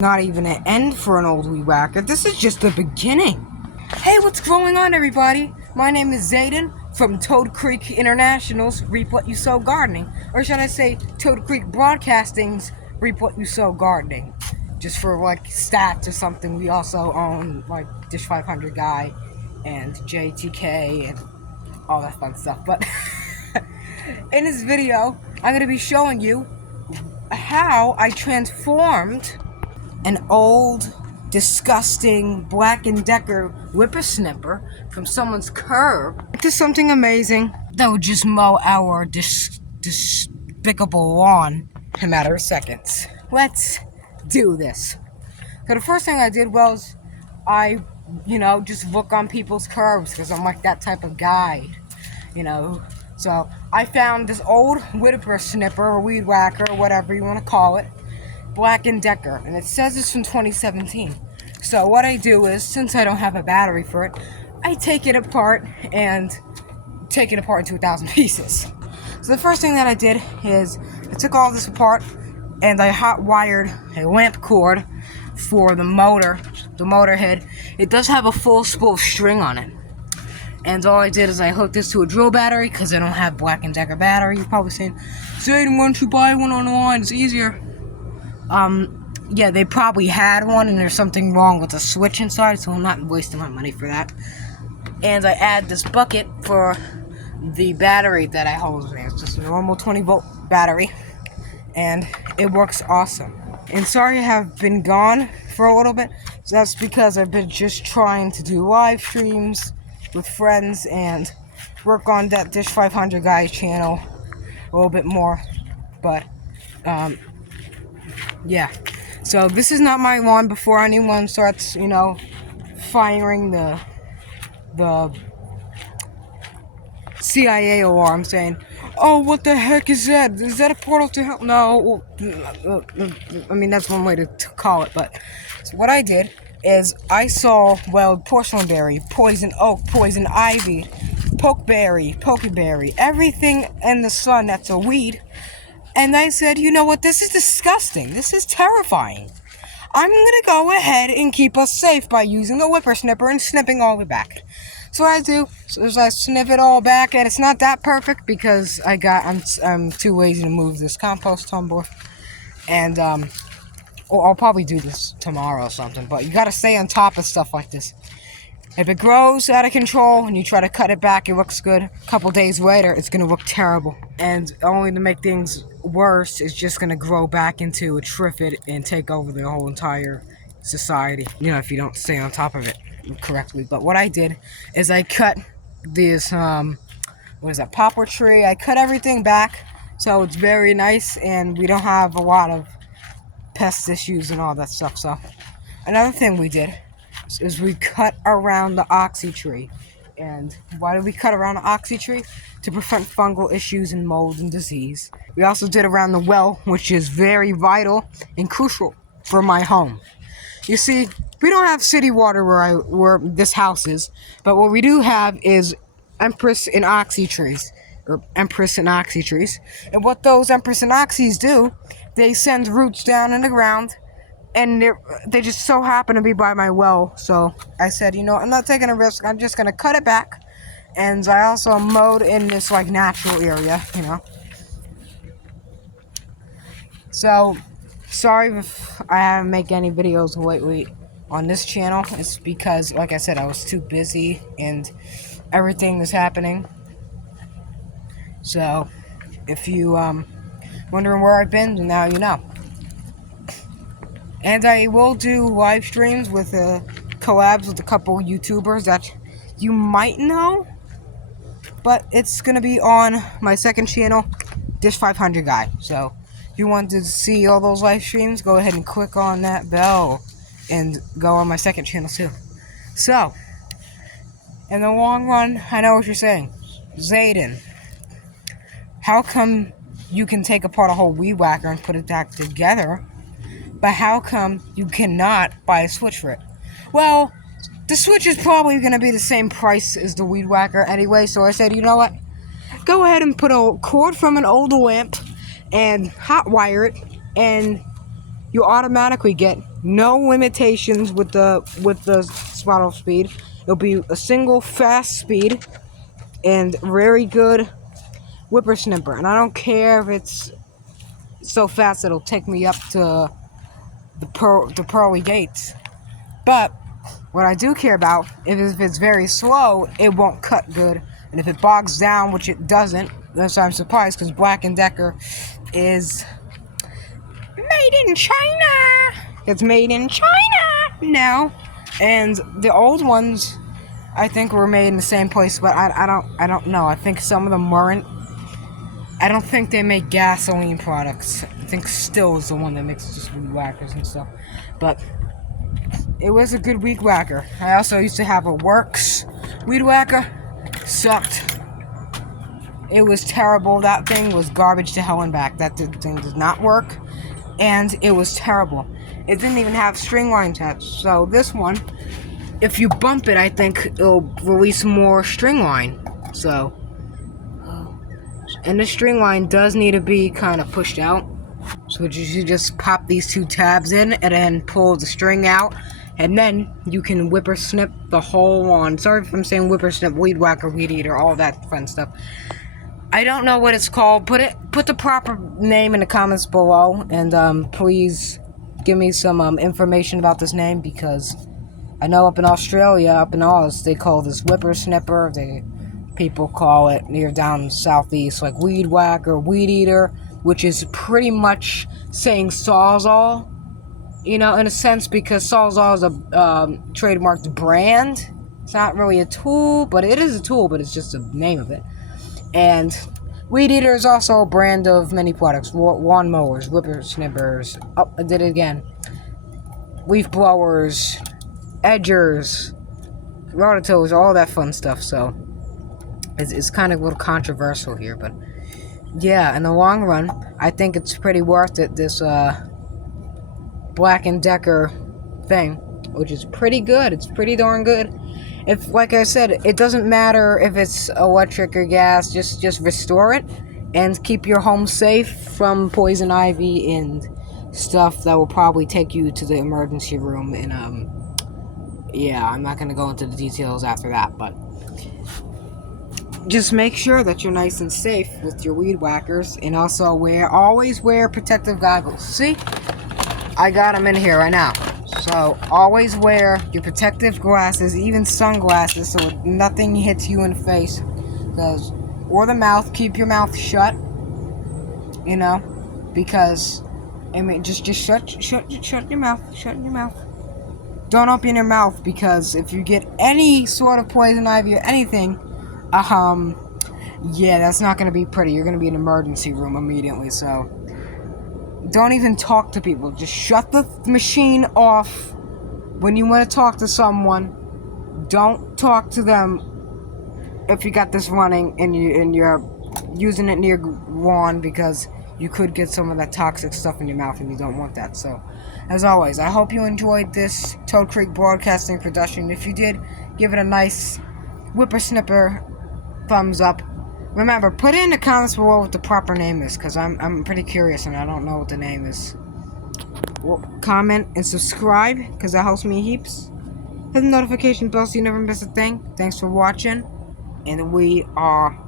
Not even an end for an old weed whacker. This is just the beginning. Hey, what's going on, everybody? My name is Zayden from Toad Creek International's Reap What You Sow Gardening. Or should I say Toad Creek Broadcasting's Reap What You Sow Gardening. Just for like stats or something, we also own like Dish 500 Guy and JTK and all that fun stuff. But in this video, I'm going to be showing you how I transformed an old, disgusting Black & Decker whippersnapper from someone's curb into something amazing that would just mow our despicable lawn in a matter of seconds. Let's do this. So the first thing I did was I, just look on people's curbs because I'm like that type of guy, So I found this old whippersnapper or weed whacker or whatever you want to call it, Black & Decker, and it says it's from 2017. So what I do is, since I don't have a battery for it, I take it apart into 1,000 pieces. So the first thing that I did is I took all this apart and I hot wired a lamp cord for the motor head. It does have a full spool of string on it. And all I did is I hooked this to a drill battery because I don't have Black & Decker battery. You're probably saying, Zayden, why don't you buy one on the line? It's easier. Yeah, they probably had one and there's something wrong with the switch inside, so I'm not wasting my money for that. And I add this bucket for the battery that I hold in. It's just a normal 20-volt battery, and it works awesome. And sorry I have been gone for a little bit. So that's because I've been just trying to do live streams with friends and work on that Dish 500 Guy's channel a little bit more. But, yeah. So this is not my lawn before anyone starts, firing the CIA alarm saying, oh, what the heck is that? Is that a portal to hell? No. I mean, that's one way to call it. But so what I did is I saw wild porcelainberry, poison oak, poison ivy, pokeberry, everything in the sun that's a weed. And I said, you know what, this is disgusting. This is terrifying. I'm going to go ahead and keep us safe by using a whippersnapper and snipping all the way back. So what I do is I snip it all back, and it's not that perfect because I'm too lazy to move this compost tumbler. And I'll probably do this tomorrow or something, but you got to stay on top of stuff like this. If it grows out of control and you try to cut it back, it looks good. A couple days later, it's going to look terrible. And only to make things worse, it's just going to grow back into a triffid and take over the whole entire society, if you don't stay on top of it correctly. But what I did is I cut this, poplar tree. I cut everything back so it's very nice and we don't have a lot of pest issues and all that stuff. So another thing we did is we cut around the oxy tree. And why did we cut around the oxy tree? To prevent fungal issues and mold and disease. We also did around the well, which is very vital and crucial for my home. You see, we don't have city water where this house is, but what we do have is Empress and Oxy trees. And what those Empress and Oxys do, they send roots down in the ground, and they just so happen to be by my well. So I said, I'm not taking a risk. I'm just going to cut it back. And I also mowed in this, natural area, So, sorry if I haven't made any videos lately on this channel. It's because, like I said, I was too busy and everything was happening. So, if you, wondering where I've been, now you know. And I will do live streams with collabs with a couple YouTubers that you might know. But it's going to be on my second channel, Dish 500 Guy. So if you want to see all those live streams, go ahead and click on that bell and go on my second channel too. So, in the long run, I know what you're saying. Zayden, how come you can take apart a whole weed whacker and put it back together, but how come you cannot buy a switch for it? Well, the switch is probably going to be the same price as the weed whacker anyway, so I said, you know what? Go ahead and put a cord from an old lamp and hot wire it, and you automatically get No limitations with the throttle speed. It'll be a single fast speed and very good whippersnipper. And I don't care if it's so fast it'll take me up to the pearly gates. But what I do care about, if it's very slow, it won't cut good. And if it bogs down, which it doesn't, that's why I'm surprised, because Black & Decker is made in China. It's made in China now. And the old ones, I think, were made in the same place, but I don't know. I think some of them weren't. I don't think they make gasoline products. I think Still is the one that makes just weed whackers and stuff. But it was a good weed whacker. I also used to have a Works weed whacker. Sucked. It was terrible. That thing was garbage to hell and back. That thing does not work. And it was terrible. It didn't even have string line attached. So this one, if you bump it, I think it'll release more string line. So, and the string line does need to be kind of pushed out. So you just pop these two tabs in and then pull the string out. And then you can whippersnip the whole lawn. Sorry if I'm saying whippersnip, weed whacker, weed eater, all that fun stuff. I don't know what it's called. Put the proper name in the comments below, and please give me some information about this name, because I know up in Australia, up in Oz, they call this whippersnipper. People call it near down southeast like weed whacker, weed eater, which is pretty much saying sawzall, you know, in a sense, because sawzall is a trademarked brand. It's not really a tool, but it is a tool, but it's just the name of it. And weed eater is also a brand of many products. Lawn mowers, whippersnippers, oh, I did it again. Leaf blowers, edgers, rototillers, all that fun stuff. So it's kind of a little controversial here, but yeah, in the long run, I think it's pretty worth it, this Black & Decker thing, which is pretty good. It's pretty darn good. If, like I said, it doesn't matter if it's electric or gas, just restore it and keep your home safe from poison ivy and stuff that will probably take you to the emergency room. And yeah, I'm not going to go into the details after that, but just make sure that you're nice and safe with your weed whackers, and also always wear protective goggles. See, I got them in here right now. So always wear your protective glasses, even sunglasses, so nothing hits you in the face, or the mouth. Keep your mouth shut, you know, because I mean, just shut your mouth. Shut your mouth. Don't open your mouth, because if you get any sort of poison ivy or anything, yeah, that's not gonna be pretty. You're gonna be in an emergency room immediately. So don't even talk to people. Just shut the machine off when you want to talk to someone. Don't talk to them if you got this running and you're using it near lawn, because you could get some of that toxic stuff in your mouth, and you don't want that. So, as always, I hope you enjoyed this Toad Creek Broadcasting production. If you did, give it a nice whippersnipper thumbs up. Remember, put it in the comments below what the proper name is, because I'm pretty curious and I don't know what the name is. Well, comment and subscribe, because that helps me heaps. Hit the notification bell so you never miss a thing. Thanks for watching, and we are